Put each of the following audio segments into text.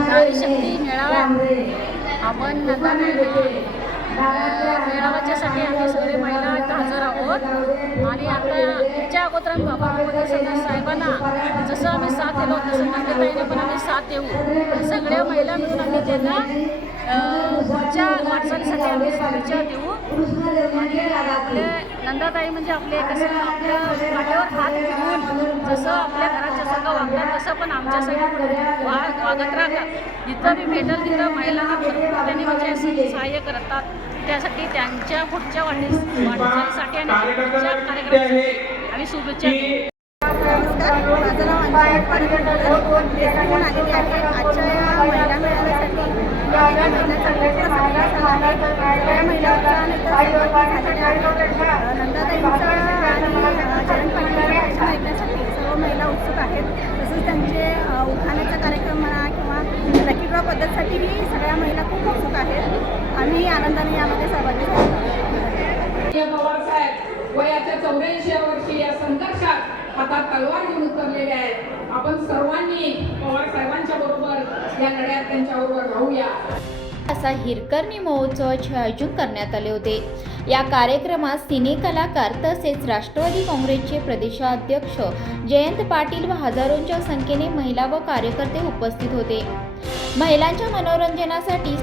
नारी मेळावा आपण नव्याने मेळाव्याच्यासाठी आम्ही सगळे महिला इथं हजर आहोत आणि आता याच्या अगोदर आम्ही बाबा साहेबांना जसं आम्ही साथ दिलो तसं मंदिरताईने पण आम्ही साथ देऊ सगळ्या महिला मिळून आम्ही त्यांना पुढच्या वाटचालीसाठी आम्ही विचार देऊ आणि आपले नंदाताई म्हणजे आपले कसं आपल्या काट्यावर हात घेऊन जसं आपल्या घरात सगळं वागतात तसं पण आमच्यासाठी वा वागत राहतात. जिथं मी भेटल तिथं महिलांना भरपूर त्यांनी म्हणजे सहाय्य करतात. त्यासाठी त्यांच्या पुढच्या वाढी वाटचालीसाठी आणि पुढच्या कार्यक्रमासाठी आम्ही शुभेच्छा देऊ नमस्कार माझं नाव अंजली पाटील आलेली आहे. आजच्या या महिला मेळाव्यासाठी या महिला संघटनेचा समावेश आहे सगळ्या महिला उत्साहाने आणि जयंत पाटील ऐकण्यासाठी महिला उत्सुक आहेत. तसंच त्यांचे उखाण्याचा कार्यक्रम म्हणा किंवा लकी ड्रॉ पद्धतसाठीही सगळ्या महिला खूप उत्सुक आहेत. आम्ही आनंदाने यामध्ये सहभागी झालो. साहेब वयाच्या चौऱ्याऐंशी वर्षी या संघर्षात हातात तलवार घेऊन उतरलेले आहेत. आपण सर्वांनी पवार साहेबांच्या बरोबर या लढ्यात त्यांच्याबरोबर राहूया. असा हिरकर्णी महोत्सवाचे आयोजन करण्यात आले होते. या कार्यक्रमात सिने कलाकार तसेच राष्ट्रवादी काँग्रेसचे प्रदेशाध्यक्ष जयंत पाटील व हजारोंच्या संख्येने महिला व कार्यकर्ते उपस्थित होते. महिलांच्या मनोरंजनासाठी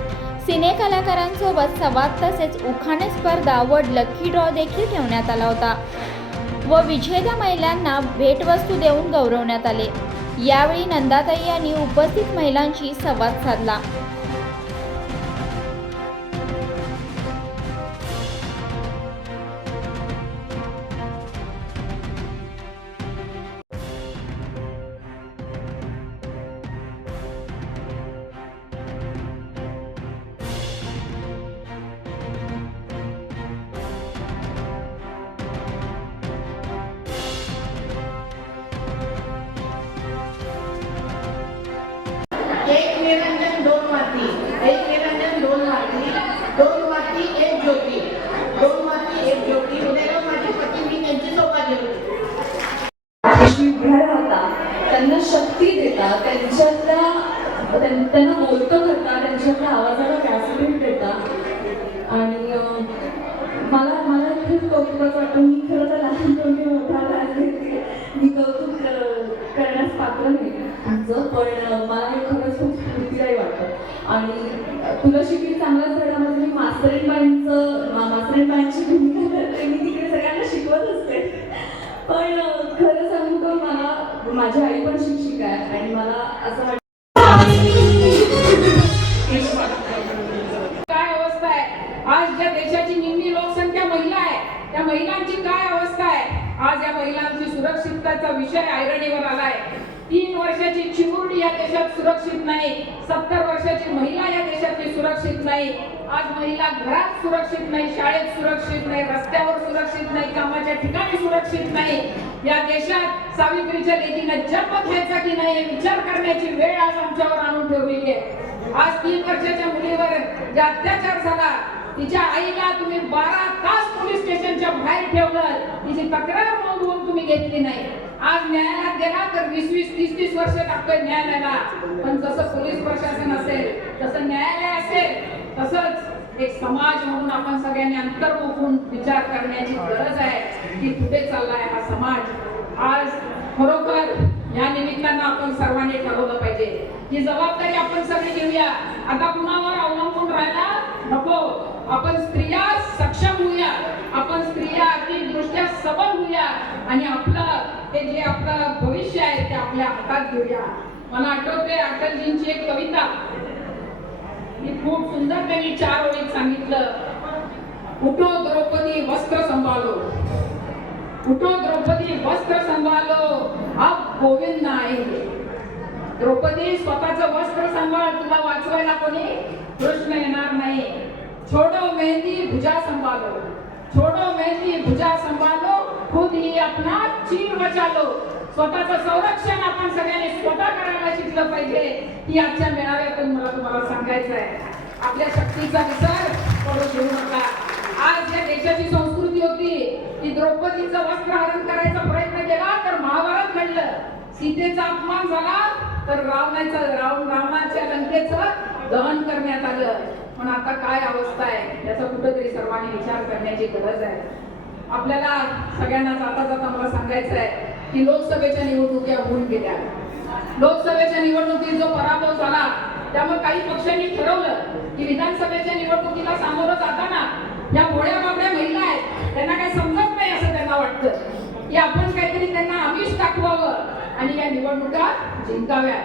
सिने कलाकारांसोबत संवाद तसेच उखाणे स्पर्धा व लकी ड्रॉ देखील ठेवण्यात आला होता व विजेत्या महिलांना भेटवस्तू देऊन गौरवण्यात आले. यावेळी नंदाताई यांनी उपस्थित महिलांशी संवाद साधला. त्यांना शक्ती देता त्यांच्यातल्या त्यां- त्यांना बोलतं करता त्यांच्यातल्या आवाजाला व्यासपीठ देता आणि मला मला खूप कौतुकाचं वाटतं. मी खरं तर लहानपणी मोठा झाले. मी कौतुक करण्यास पात्र नाही. तुमचं पण मला हे खरंच खूप स्फूर्तीदायी वाटतं. आणि तुला शिक पण शिक्षिका आहे. आणि मला असं वाटतं काय अवस्था आहे? आज ज्या देशाची निम्मी लोकसंख्या महिला आहे त्या महिलांची काय अवस्था आहे? आज या महिलांची सुरक्षितताचा विषय ऐरणीवर आलाय. तीन या देशात सुरक्षित नाही. सत्तर वर्षाची महिला या देशातली सुरक्षित नाही. आज महिला घरात सुरक्षित नाही शाळेत सुरक्षित नाही रस्त्यावर सुरक्षित नाही कामाच्या ठिकाणी सुरक्षित नाही. या देशात सावित्रीच्या लेकीनं जन्म घ्यायचा की नाही हे विचार करण्याची वेळ आज आमच्यावर आणून ठेवलेली आहे. आज तीन वर्षाच्या मुलीवर जे अत्याचार झाला. तिच्या आईला तुम्ही बारा तास पोलीस स्टेशनच्या बाहेर ठेवलं. तिची तक्रार नोंदवून तुम्ही घेतली नाही. आज न्यायालयात गेला तर वीस वीस तीस तीस वर्ष टाकतोय न्यायालयाला. पण जसं पोलीस प्रशासन असेल तसं न्यायालय असेल तसंच एक समाज म्हणून आपण सगळ्यांनी अंतर्मुख होऊन विचार करण्याची गरज आहे की कुठे चाललाय हा समाज. आज खरोखर या निमित्तानं आपण सर्वांनी ठरवलं पाहिजे. ही जबाबदारी आपण सगळे घेऊया. आता कुणावर अवलंबून राहायला नको. आपण स्त्रिया सक्षम होऊया. आपण स्त्रिया आर्थिकदृष्ट्या सबल होऊया. आणि आपलं हे जे आपलं भविष्य आहे ते आपल्या हातात घेऊया. मला आठवते अटलजींची एक कविता. मी खूप सुंदर त्यांनी चार ओळीत सांगितलं. उठो द्रौपदी वस्त्र संभालो. उठो द्रौपदी वस्त्र सांभाळलो. अब गोविंद नाही. द्रौपदी स्वतःचं वस्त्र सांभाळ तुला वाचवायला कोणी कृष्ण येणार नाही. छोडो मेहंदी भुजा सांभाळो. छोडो मेहंदी भुजा सांभाळलो खुद ही अपना चीर बचालो स्वतःचं संरक्षण आपण सगळ्यांनी स्वतः करायला शिकलं पाहिजे. ही आजच्या मेळाव्यातून मला तुम्हाला सांगायचं आहे आपल्या शक्तीचा विसर करू घेऊ नका. आज या देशाची द्रौपदीचं वस्त्र हरण करायचा प्रयत्न केला तर महाभारत घडलं. सीतेचा अपमान झाला तर रावणाचा रावण रावणाच्या लंकेचं दहन करण्यात आलं. पण आता काय अवस्था आहे? याचा कुठंतरी सर्वांनी विचार करण्याची गरज आहे. आपल्याला सगळ्यांना जाता जाता मला सांगायचं आहे की लोकसभेच्या निवडणुका होऊन गेल्या. लोकसभेच्या निवडणुकीत जो पराभव झाला त्यामुळे काही पक्षांनी ठरवलं की विधानसभेच्या निवडणुकीला सामोरं जाताना या भोळ्या बाबड्या महिला आहेत त्यांना काय समजत मला वाटतं. की आपण काहीतरी त्यांना आमिष दाखवावं आणि या निवडणुका जिंकाव्या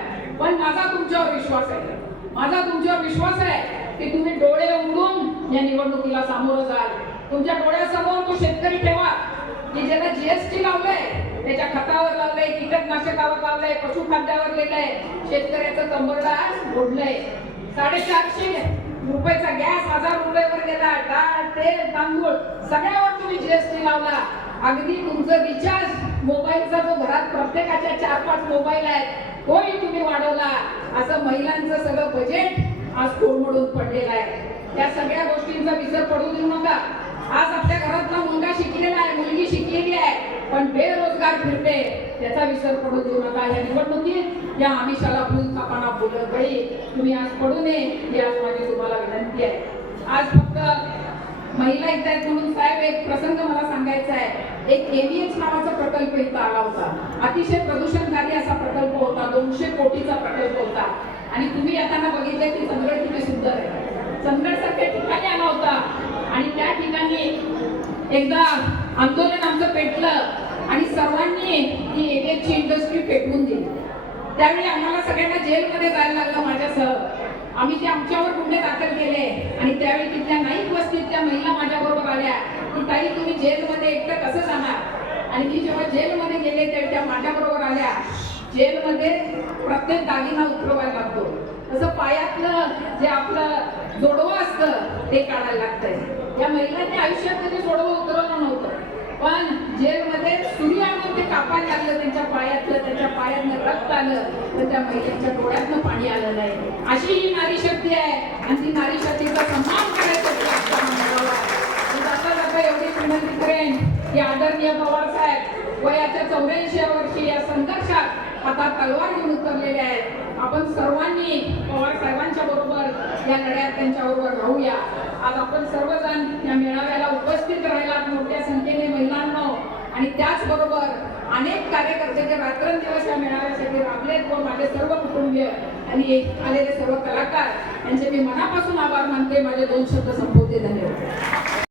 पण माझा तुमच्यावर विश्वास आहे. माझा तुमच्यावर विश्वास आहे की तुम्ही डोळे उघडून या निवडणुकीला सामोरं जाल. तुमच्या डोळ्यासमोर तो शेतकरी ठेवा. की ज्याला जीएसटी लावलंय त्याच्या खतावर लावलंय कीटकनाशकावर लावलंय पशुखाद्यावर लिहिलंय शेतकऱ्याचं कंबरडा मोडलंय. साडेचारशे रुपयाचा गॅस हजार रुपयावर गेला. डाळ तेल तांदूळ सगळ्यावर तुम्ही जीएसटी लावला. अगदी तुमचं रिचार्ज मोबाईलचा जो घरात प्रत्येकाच्या चार पाच मोबाईल आहेत तोही तुम्ही वाढवला. असं महिलांचं सगळं बजेट आज कोडमडून पडलेलं आहे. त्या सगळ्या गोष्टींचा विसर पडू देऊ नका. आज आपल्या घरातला मुलगा शिकलेला आहे मुलगी शिकलेली आहे पण बेरोजगार फिरते. त्याचा विसर पडू देऊ नका. या निवडणुकीत या आमिषाला फुल थापाना बोलत बळी. तुम्ही आज पडू नये ही आज माझी तुम्हाला विनंती आहे. आज फक्त महिला एकदा आहेत म्हणून साहेब एक प्रसंग मला सांगायचा आहे. एक एव्हीएच नावाचा प्रकल्प इथं आला होता. अतिशय प्रदूषणकारी असा प्रकल्प होता. दोनशे कोटीचा प्रकल्प होता. आणि तुम्ही येताना बघितलं की चंदगड किती सुंदर आहे. चंदगड सारख्या ठिकाणी आला होता. आणि त्या ठिकाणी एकदा आंदोलन आमचं पेटलं आणि सर्वांनी ती एव्हीएचची इंडस्ट्री पेटवून दिली. त्यावेळी आम्हाला सगळ्यांना जेलमध्ये जायला लागलं माझ्यासह आम्ही ते आमच्यावर गुन्हे दाखल केले. आणि त्यावेळी तिथल्या नाईक वस्तीत त्या महिला माझ्याबरोबर आल्या. की ताई तुम्ही जेलमध्ये एकटं कसं जाणार? आणि मी जेव्हा जेलमध्ये गेले त्यावेळी त्या माझ्याबरोबर आल्या. जेलमध्ये प्रत्येक दागिना उतरवायला लागतो. तसं पायातलं जे आपलं जोडवं असतं ते काढायला लागतंय. या महिलांनी आयुष्यात कधी जोडवं उतरवलं नव्हतं. पण जेलमध्ये सूर्य आणून ते कापायला लागलं त्यांच्या पायातलं त्यांच्या पायातनं रक्त आलं तर त्या महिलांच्या डोळ्यातनं पाणी आलं नाही. अशी ही नारी शक्ती आहे. आणि ती नारी शक्तीचा सन्मान करायचा जाता एवढीच विनंती करेन की आदरणीय पवार साहेब वयाच्या चौऱ्याऐंशी वर्षी या संघर्षात हातात तलवार घेऊन उतरलेले आहेत. आपण सर्वांनी पवार साहेबांच्या बरोबर या लढ्यात त्यांच्या बरोबर राहूया. आज आपण सर्वजण या मेळाव्याला उपस्थित राहिला मोठ्या संख्येने महिलांना. आणि त्याचबरोबर अनेक कार्यकर्ते जे रात्रंदिवस या मेळाव्यासाठी राबलेत व माझे सर्व कुटुंबीय आणि आलेले सर्व कलाकार यांचे मी मनापासून आभार मानते. माझे दोन शब्द संबोधते धन्यवाद.